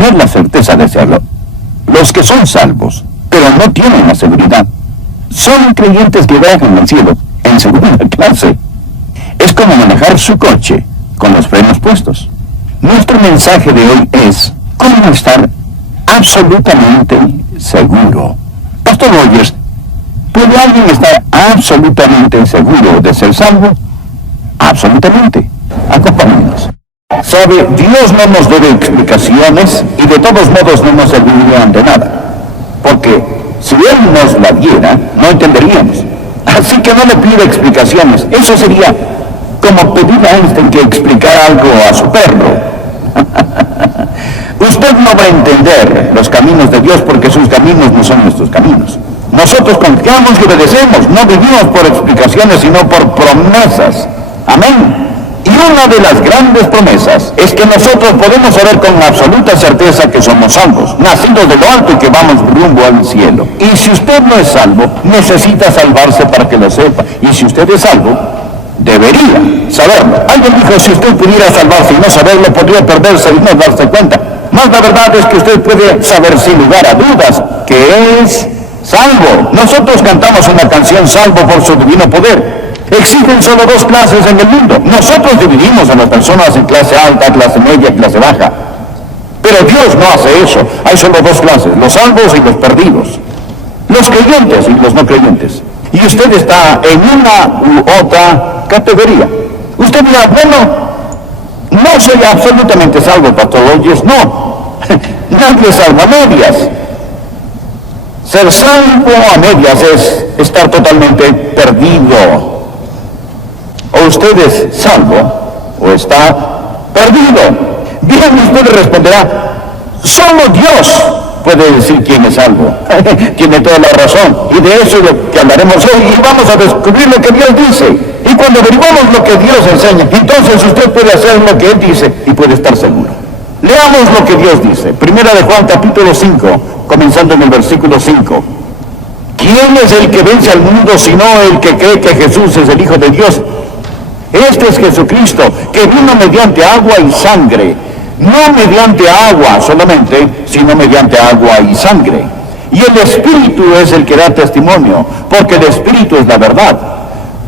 tener la certeza de serlo. Los que son salvos, pero no tienen la seguridad, son creyentes que viajan al cielo en segunda clase. Es como manejar su coche con los frenos puestos. Nuestro mensaje de hoy es cómo estar absolutamente seguro. Pastor Rogers, ¿puede alguien estar absolutamente seguro de ser salvo? Absolutamente. Acompáñenos. Sabe, Dios no nos debe explicaciones y de todos modos no nos servirían de nada. Porque si Él nos la diera, no entenderíamos. Así que no le pida explicaciones. Eso sería como pedir a Einstein que explicara algo a su perro. Usted no va a entender los caminos de Dios porque sus caminos no son nuestros caminos. Nosotros confiamos y obedecemos, no vivimos por explicaciones, sino por promesas. Amén. Y una de las grandes promesas es que nosotros podemos saber con absoluta certeza que somos salvos, nacidos de lo alto y que vamos rumbo al cielo. Y si usted no es salvo, necesita salvarse para que lo sepa. Y si usted es salvo, debería saberlo. Alguien dijo, si usted pudiera salvarse y no saberlo, podría perderse y no darse cuenta. Más la verdad es que usted puede saber sin lugar a dudas que es salvo. Nosotros cantamos una canción, salvo por su divino poder. Existen solo dos clases en el mundo. Nosotros dividimos a las personas en clase alta, clase media, clase baja. Pero Dios no hace eso. Hay solo dos clases, los salvos y los perdidos. Los creyentes y los no creyentes. Y usted está en una u otra categoría. Usted dirá, bueno, no soy absolutamente salvo, Pastor Rogers. No, nadie es salvo a medias. Ser salvo a medias es estar totalmente perdido. O usted es salvo, o está perdido. Bien, usted responderá, solo Dios puede decir quién es salvo. Tiene toda la razón. Y de eso es lo que hablaremos hoy. Y vamos a descubrir lo que Dios dice. Y cuando averiguamos lo que Dios enseña, entonces usted puede hacer lo que Él dice y puede estar seguro. Leamos lo que Dios dice. Primera de Juan, capítulo 5, comenzando en el versículo 5. ¿Quién es el que vence al mundo sino el que cree que Jesús es el Hijo de Dios? Este es Jesucristo, que vino mediante agua y sangre. No mediante agua solamente, sino mediante agua y sangre. Y el Espíritu es el que da testimonio, porque el Espíritu es la verdad.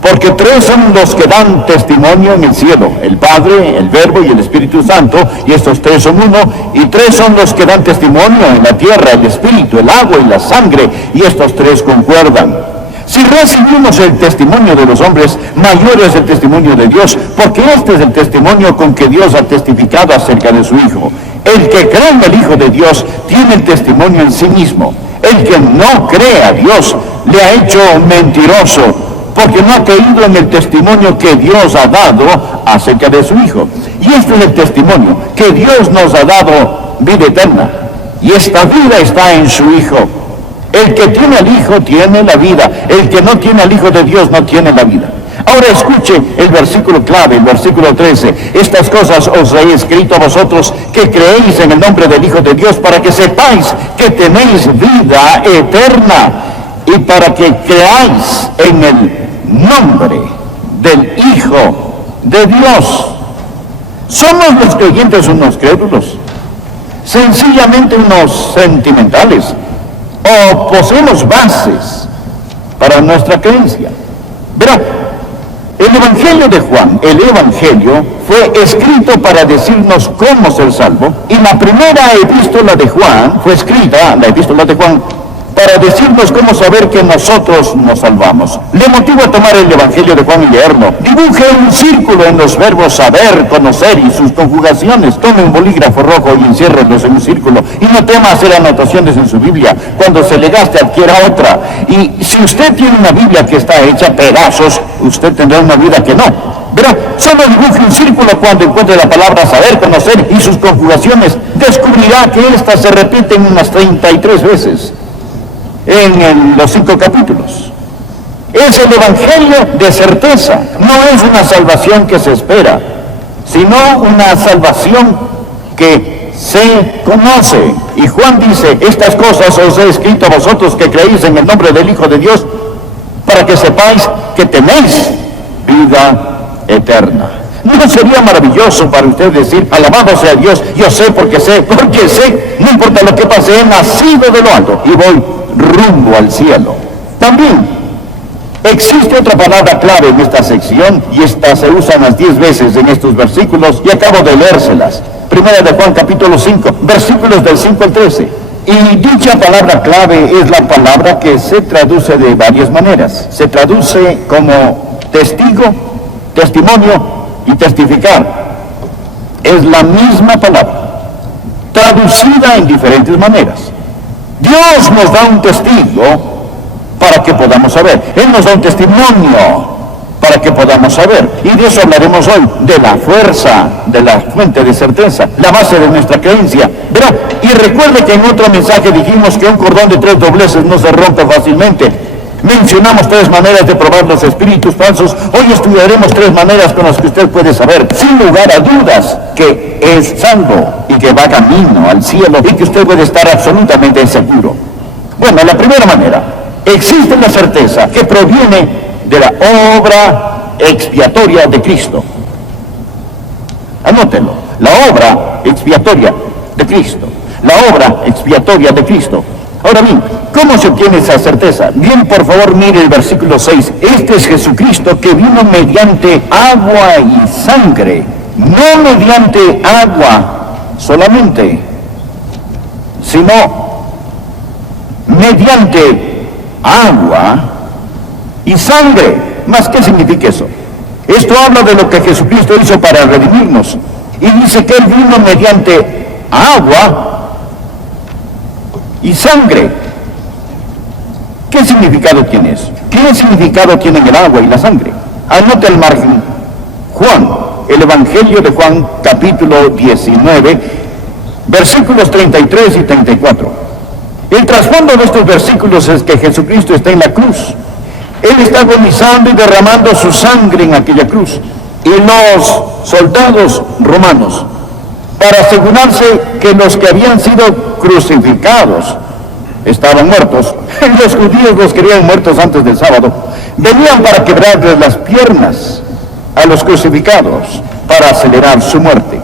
Porque tres son los que dan testimonio en el cielo, el Padre, el Verbo y el Espíritu Santo, y estos tres son uno, y tres son los que dan testimonio en la tierra, el Espíritu, el agua y la sangre, y estos tres concuerdan. Si recibimos el testimonio de los hombres, mayor es el testimonio de Dios, porque este es el testimonio con que Dios ha testificado acerca de su Hijo. El que cree en el Hijo de Dios tiene el testimonio en sí mismo. El que no cree a Dios le ha hecho mentiroso, porque no ha creído en el testimonio que Dios ha dado acerca de su Hijo. Y este es el testimonio, que Dios nos ha dado vida eterna, y esta vida está en su Hijo. El que tiene al Hijo tiene la vida. El que no tiene al Hijo de Dios no tiene la vida. Ahora escuche el versículo clave, el versículo 13. Estas cosas os he escrito a vosotros que creéis en el nombre del Hijo de Dios, para que sepáis que tenéis vida eterna, y para que creáis en el nombre del Hijo de Dios. ¿Somos los creyentes unos crédulos? ¿Sencillamente unos sentimentales? ¿O poseemos bases para nuestra creencia? Verá, el Evangelio de Juan, el Evangelio, fue escrito para decirnos cómo ser salvo, y la primera epístola de Juan fue escrita, la epístola de Juan, para decirnos cómo saber que nosotros nos salvamos. Le motivo a tomar el Evangelio de Juan y leerlo. Dibuje un círculo en los verbos saber, conocer y sus conjugaciones. Tome un bolígrafo rojo y enciérrelos en un círculo. Y no tema hacer anotaciones en su Biblia. Cuando se le gaste, adquiera otra. Y si usted tiene una Biblia que está hecha a pedazos, usted tendrá una vida que no. Verá, solo dibuje un círculo cuando encuentre la palabra saber, conocer y sus conjugaciones. Descubrirá que éstas se repiten unas 33 veces. En los 5 capítulos. Es el Evangelio de certeza. No es una salvación que se espera, sino una salvación que se conoce. Y Juan dice, estas cosas os he escrito a vosotros que creéis en el nombre del Hijo de Dios, para que sepáis que tenéis vida eterna. ¿No sería maravilloso para usted decir, alabado sea Dios, yo sé, porque no importa lo que pase, he nacido de lo alto y voy rumbo al cielo? También existe otra palabra clave en esta sección, y esta se usa unas 10 veces en estos versículos, y acabo de leérselas. Primera de Juan, capítulo 5, versículos del 5 al 13. Y dicha palabra clave es la palabra que se traduce de varias maneras. Se traduce como testigo, testimonio y testificar. Es la misma palabra, traducida en diferentes maneras. Dios nos da un testigo para que podamos saber. Él nos da un testimonio para que podamos saber. Y de eso hablaremos hoy, de la fuerza, de la fuente de certeza, la base de nuestra creencia. Verá, y recuerde que en otro mensaje dijimos que un cordón de 3 dobleces no se rompe fácilmente. Mencionamos 3 maneras de probar los espíritus falsos. Hoy estudiaremos 3 maneras con las que usted puede saber, sin lugar a dudas, que es salvo y que va camino al cielo y que usted puede estar absolutamente seguro. Bueno, la primera manera, existe la certeza que proviene de la obra expiatoria de Cristo. Anótelo, la obra expiatoria de Cristo. La obra expiatoria de Cristo. Ahora bien, ¿cómo se obtiene esa certeza? Bien, por favor, mire el versículo 6. Este es Jesucristo que vino mediante agua y sangre. No mediante agua solamente, sino mediante agua y sangre. ¿Más qué significa eso? Esto habla de lo que Jesucristo hizo para redimirnos. Y dice que Él vino mediante agua y sangre. ¿Qué significado tiene eso? ¿Qué significado tienen el agua y la sangre? Anote al margen Juan, el Evangelio de Juan, capítulo 19, versículos 33 y 34. El trasfondo de estos versículos es que Jesucristo está en la cruz. Él está agonizando y derramando su sangre en aquella cruz. Y los soldados romanos, para asegurarse que los que habían sido crucificados estaban muertos, los judíos los querían muertos antes del sábado, venían para quebrarles las piernas a los crucificados para acelerar su muerte.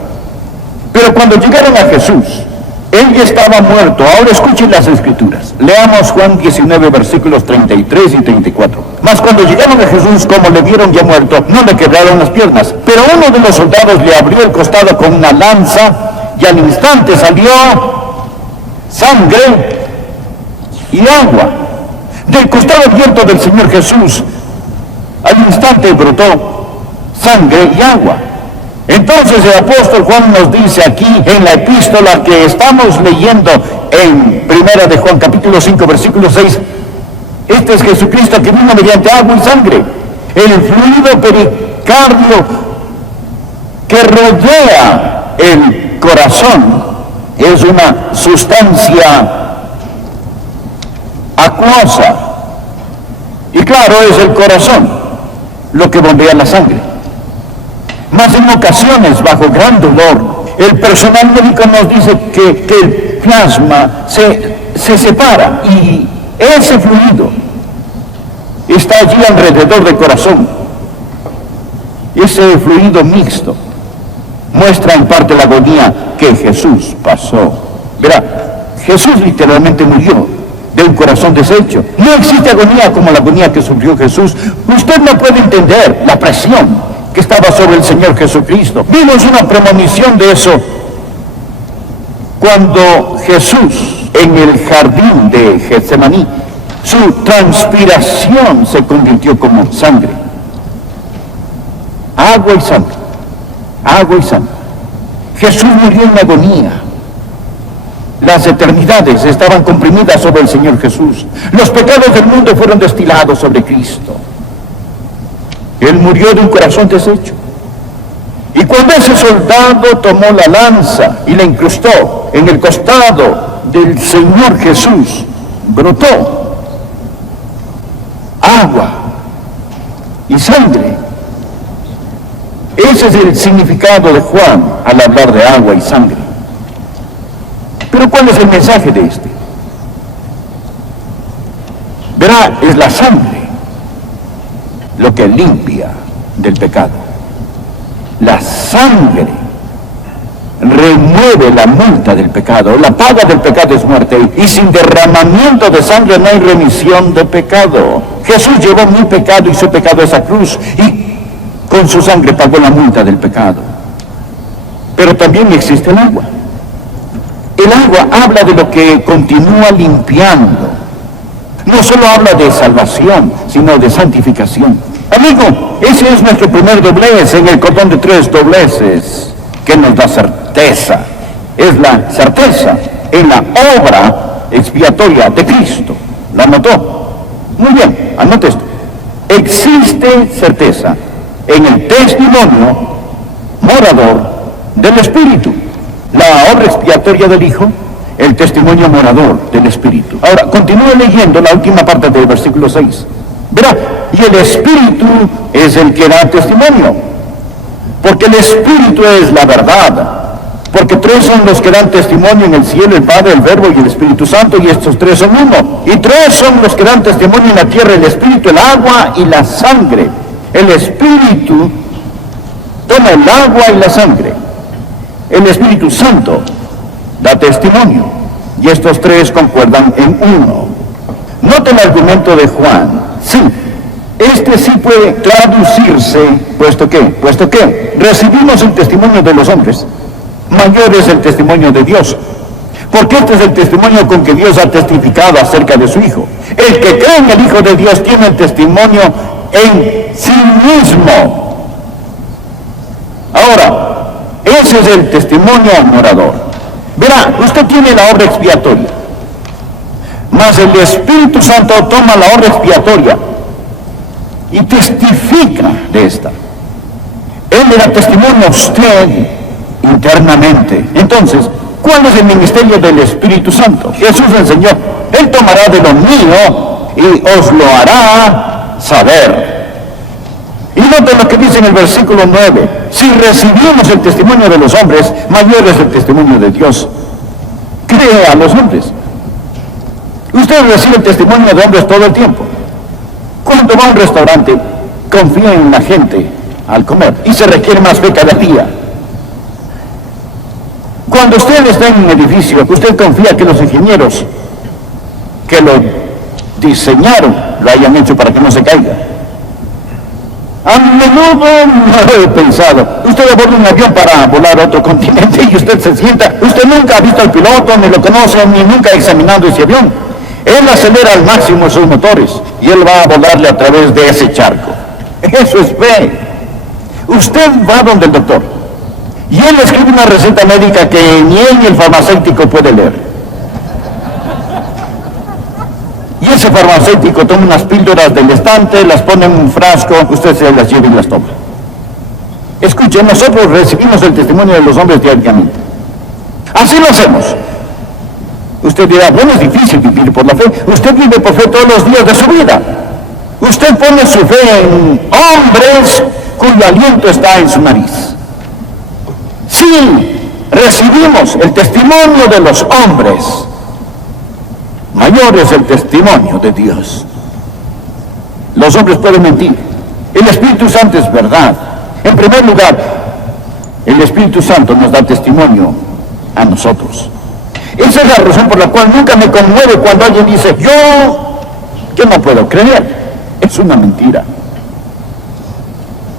Pero cuando llegaron a Jesús, Él ya estaba muerto. Ahora escuchen las escrituras. Leamos Juan 19, versículos 33 y 34. Mas cuando llegaron a Jesús, como le vieron ya muerto, no le quebraron las piernas. Pero uno de los soldados le abrió el costado con una lanza, y al instante salió sangre y agua. Del costado abierto del Señor Jesús, al instante brotó sangre y agua. Entonces el apóstol Juan nos dice aquí en la epístola que estamos leyendo en Primera de Juan capítulo 5 versículo 6, este es Jesucristo que vino mediante agua y sangre. El fluido pericardio que rodea el corazón es una sustancia acuosa, y claro, es el corazón lo que bombea la sangre. Mas en ocasiones, bajo gran dolor, el personal médico nos dice que el plasma se separa, y ese fluido está allí alrededor del corazón. Ese fluido mixto muestra en parte la agonía que Jesús pasó. Verá, Jesús literalmente murió de un corazón deshecho. No existe agonía como la agonía que sufrió Jesús. Usted no puede entender la presión que estaba sobre el Señor Jesucristo. Vimos una premonición de eso cuando Jesús, en el jardín de Getsemaní, su transpiración se convirtió como sangre. Agua y sangre. Agua y sangre. Jesús murió en agonía. Las eternidades estaban comprimidas sobre el Señor Jesús. Los pecados del mundo fueron destilados sobre Cristo. Él murió de un corazón deshecho. Y cuando ese soldado tomó la lanza y la incrustó en el costado del Señor Jesús, brotó agua y sangre. Ese es el significado de Juan al hablar de agua y sangre. Pero ¿cuál es el mensaje de este? Verá, es la sangre lo que limpia del pecado. la sangre remueve la multa del pecado. La paga del pecado es muerte, y sin derramamiento de sangre no hay remisión de pecado. Jesús llevó mi pecado y su pecado a esa cruz, y con su sangre pagó la multa del pecado. Pero también existe el agua. El agua habla de lo que continúa limpiando. No solo habla de salvación, sino de santificación. Amigo, ese es nuestro primer doblez en el cordón de 3 dobleces, que nos da certeza. Es la certeza en la obra expiatoria de Cristo. ¿Lo anotó? Muy bien, anote esto. Existe certeza en el testimonio morador del Espíritu. La obra expiatoria del Hijo, el testimonio morador del Espíritu. Ahora, continúe leyendo la última parte del versículo 6. Verá, y el Espíritu es el que da testimonio, porque el Espíritu es la verdad. Porque 3 son los que dan testimonio en el cielo: el Padre, el Verbo y el Espíritu Santo, y estos 3 son uno. Y 3 son los que dan testimonio en la tierra: el Espíritu, el agua y la sangre. El Espíritu toma el agua y la sangre. El Espíritu Santo da testimonio, y estos 3 concuerdan en uno. Note el argumento de Juan. Sí, este sí puede traducirse, puesto que recibimos el testimonio de los hombres, mayor es el testimonio de Dios, porque este es el testimonio con que Dios ha testificado acerca de su Hijo. El que cree en el Hijo de Dios tiene el testimonio en sí mismo. Ahora, ese es el testimonio morador. Verá, usted tiene la obra expiatoria, mas el Espíritu Santo toma la obra expiatoria y testifica de esta. Él le da testimonio a usted internamente. Entonces, ¿cuál es el ministerio del Espíritu Santo? Jesús enseñó: Él tomará de lo mío y os lo hará saber. Y note lo que dice en el versículo 9: si recibimos el testimonio de los hombres, mayor es el testimonio de Dios. Cree a los hombres. Usted recibe el testimonio de hombres todo el tiempo. Cuando va a un restaurante, confía en la gente al comer, y se requiere más fe cada día. Cuando usted está en un edificio, usted confía que los ingenieros que lo diseñaron lo hayan hecho para que no se caiga. A menudo no he pensado, usted aborda un avión para volar a otro continente y usted se sienta, usted nunca ha visto al piloto, ni lo conoce, ni nunca ha examinado ese avión. Él acelera al máximo sus motores y él va a volarle a través de ese charco. Eso es fe. Usted va donde el doctor y él escribe una receta médica que ni él ni el farmacéutico puede leer. Y ese farmacéutico toma unas píldoras del estante, las pone en un frasco, usted se las lleva y las toma. Escuche, nosotros recibimos el testimonio de los hombres diariamente. Así lo hacemos. Usted dirá: bueno, es difícil vivir por la fe. Usted vive por fe todos los días de su vida. Usted pone su fe en hombres cuyo aliento está en su nariz. Sí, recibimos el testimonio de los hombres. Mayor es el testimonio de Dios. Los hombres pueden mentir. El Espíritu Santo es verdad. En primer lugar, el Espíritu Santo nos da testimonio a nosotros. Esa es la razón por la cual nunca me conmueve cuando alguien dice: yo no puedo creer. Es una mentira.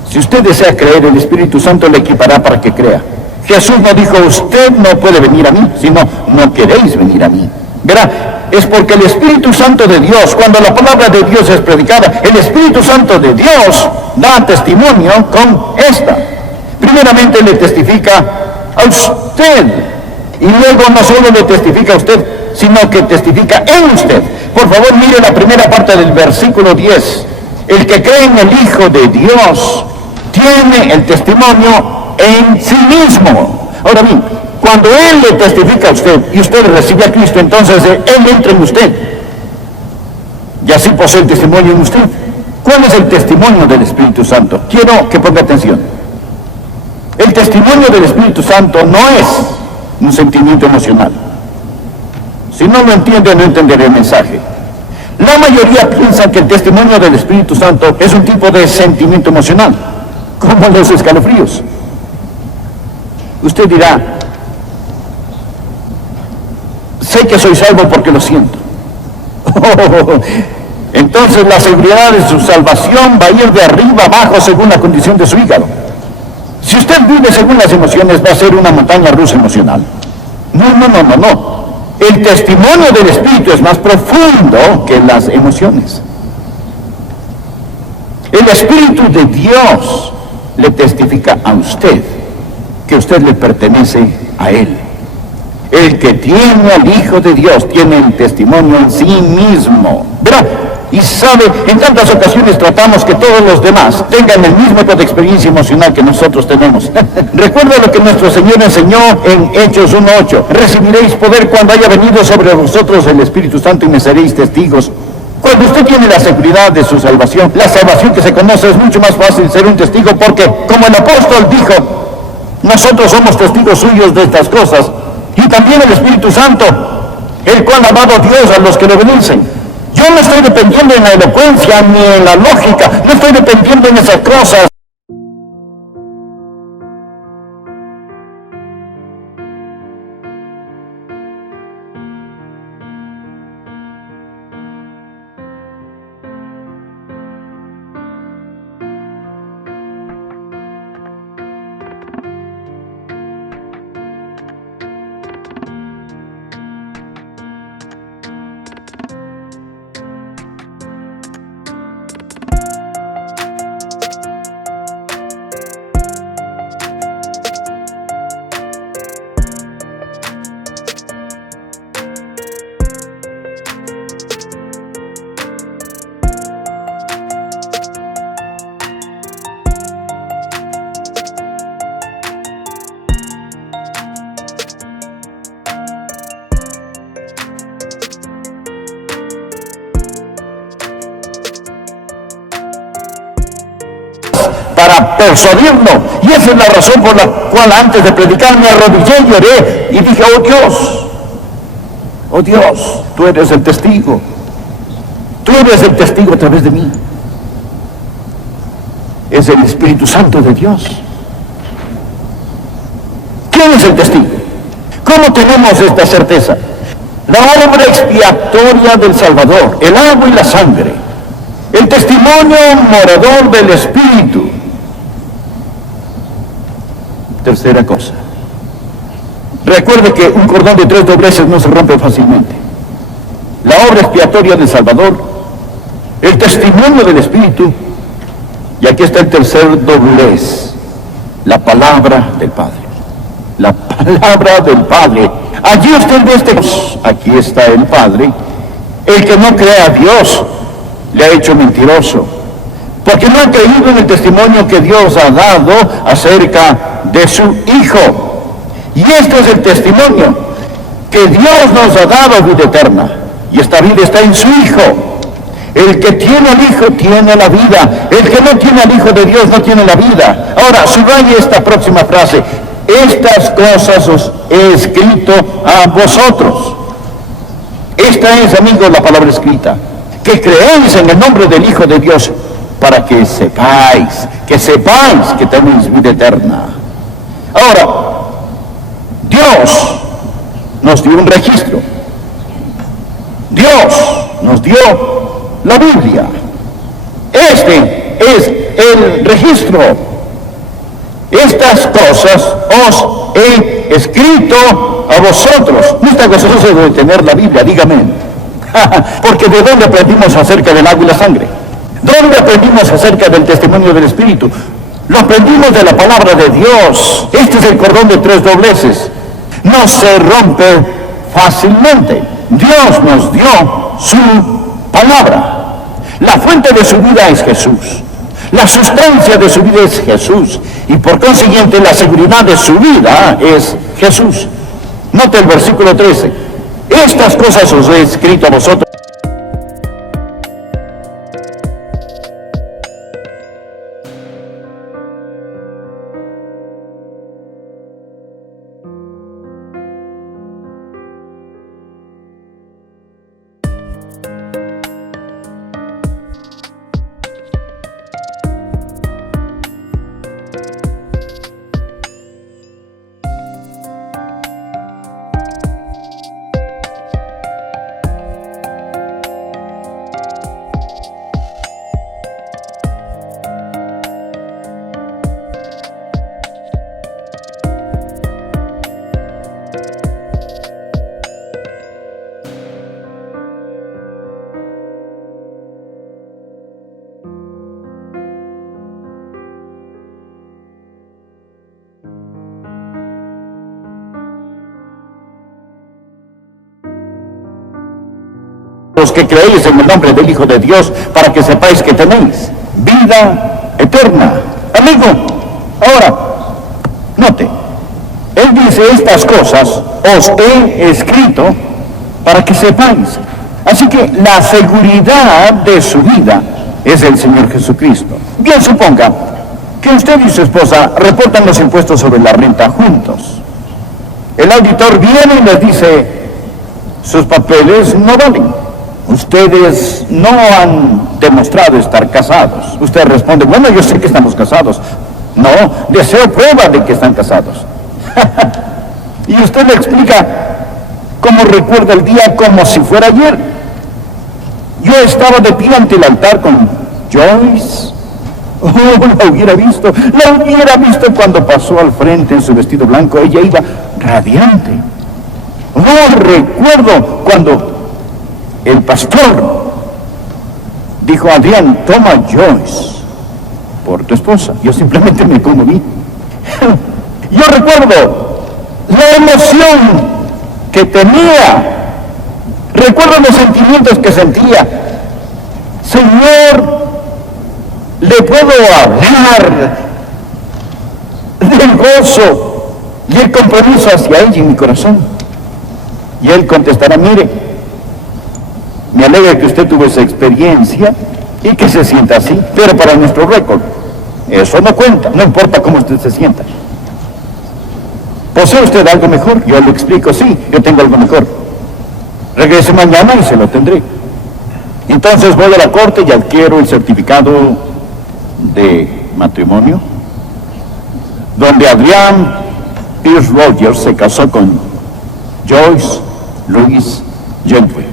Si usted desea creer, el Espíritu Santo le equipará para que crea. Jesús no dijo: usted no puede venir a mí, sino: no queréis venir a mí. Verá, es porque el Espíritu Santo de Dios, cuando la palabra de Dios es predicada, el Espíritu Santo de Dios da testimonio con esta. Primeramente le testifica a usted, y luego no solo le testifica a usted, sino que testifica en usted. Por favor, mire la primera parte del versículo 10. El que cree en el Hijo de Dios tiene el testimonio en sí mismo. Ahora bien, cuando Él le testifica a usted y usted recibe a Cristo, entonces Él entra en usted y así posee el testimonio en usted. ¿Cuál es el testimonio del Espíritu Santo? Quiero que ponga atención. El testimonio del Espíritu Santo no es un sentimiento emocional. Si no lo entiende, no entenderé el mensaje. La mayoría piensa que el testimonio del Espíritu Santo es un tipo de sentimiento emocional, como los escalofríos. Usted dirá, sé que soy salvo porque lo siento. Entonces la seguridad de su salvación va a ir de arriba abajo según la condición de su hígado. Si usted vive según las emociones, va a ser una montaña rusa emocional. No. El testimonio del Espíritu es más profundo que las emociones. El Espíritu de Dios le testifica a usted que usted le pertenece a Él. El que tiene al Hijo de Dios tiene el testimonio en sí mismo. ¿Verdad? Y sabe, en tantas ocasiones tratamos que todos los demás tengan el mismo tipo de experiencia emocional que nosotros tenemos. Recuerda lo que nuestro Señor enseñó en Hechos 1:8. Recibiréis poder cuando haya venido sobre vosotros el Espíritu Santo y me seréis testigos. Cuando usted tiene la seguridad de su salvación, la salvación que se conoce, es mucho más fácil ser un testigo porque, como el apóstol dijo, nosotros somos testigos suyos de estas cosas. Y también el Espíritu Santo, el cual ha dado Dios a los que le obedecen. Yo no estoy dependiendo en la elocuencia ni en la lógica, no estoy dependiendo en esas cosas. Para persuadirlo, y esa es la razón por la cual antes de predicar me arrodillé y lloré y dije, oh Dios, tú eres el testigo a través de mí. Es el Espíritu Santo de Dios. ¿Quién es el testigo? ¿Cómo tenemos esta certeza? La obra expiatoria del Salvador, el agua y la sangre, el testimonio morador del Espíritu. Tercera cosa, recuerde que un cordón de 3 dobleces no se rompe fácilmente. La obra expiatoria del Salvador, el testimonio del Espíritu, y aquí está el tercer doblez, la palabra del Padre. La palabra del Padre. Allí usted ve aquí está el Padre. El que no cree a Dios le ha hecho mentiroso, porque no ha creído en el testimonio que Dios ha dado acerca de su Hijo. Y este es el testimonio, que Dios nos ha dado vida eterna, y esta vida está en su Hijo. El que tiene al Hijo tiene la vida, el que no tiene al Hijo de Dios no tiene la vida. Ahora, subraye esta próxima frase: estas cosas os he escrito a vosotros. Esta es, amigos, la palabra escrita, que creéis en el nombre del Hijo de Dios, para que sepáis que tenéis vida eterna. Ahora, Dios nos dio un registro. Dios nos dio la Biblia. Este es el registro. Estas cosas os he escrito a vosotros. No está gozoso de tener la Biblia, dígame. Porque ¿de dónde aprendimos acerca del agua y la sangre? ¿Dónde aprendimos acerca del testimonio del Espíritu? Lo aprendimos de la palabra de Dios. Este es el cordón de 3 dobleces. No se rompe fácilmente. Dios nos dio su palabra. La fuente de su vida es Jesús. La sustancia de su vida es Jesús. Y por consiguiente la seguridad de su vida es Jesús. Note el versículo 13. Estas cosas os he escrito a vosotros. los que creéis en el nombre del Hijo de Dios, para que sepáis que tenéis vida eterna. Amigo, ahora, note, él dice: estas cosas os he escrito para que sepáis. Así que la seguridad de su vida es el Señor Jesucristo. Bien, suponga que usted y su esposa reportan los impuestos sobre la renta juntos. El auditor viene y les dice: sus papeles no valen. Ustedes no han demostrado estar casados. Usted responde: bueno, yo sé que estamos casados. No, deseo prueba de que están casados. Y usted le explica cómo recuerda el día como si fuera ayer. Yo estaba de pie ante el altar con Joyce. Oh, la hubiera visto cuando pasó al frente en su vestido blanco. Ella iba radiante. Oh, recuerdo cuando el pastor dijo: Adrián, toma Joyce por tu esposa. Yo simplemente me conmoví. Yo recuerdo la emoción que tenía. Recuerdo los sentimientos que sentía. Señor, le puedo hablar del gozo y el compromiso hacia ella en mi corazón. Y él contestará: mire, me alegra que usted tuvo esa experiencia y que se sienta así, pero para nuestro récord eso no cuenta, no importa cómo usted se sienta. ¿Posee usted algo mejor? Yo le explico: sí, yo tengo algo mejor. Regrese mañana y se lo tendré. Entonces voy a la corte y adquiero el certificado de matrimonio, donde Adrián Pierce Rogers se casó con Joyce Louise Gentry,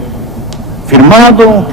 firmado,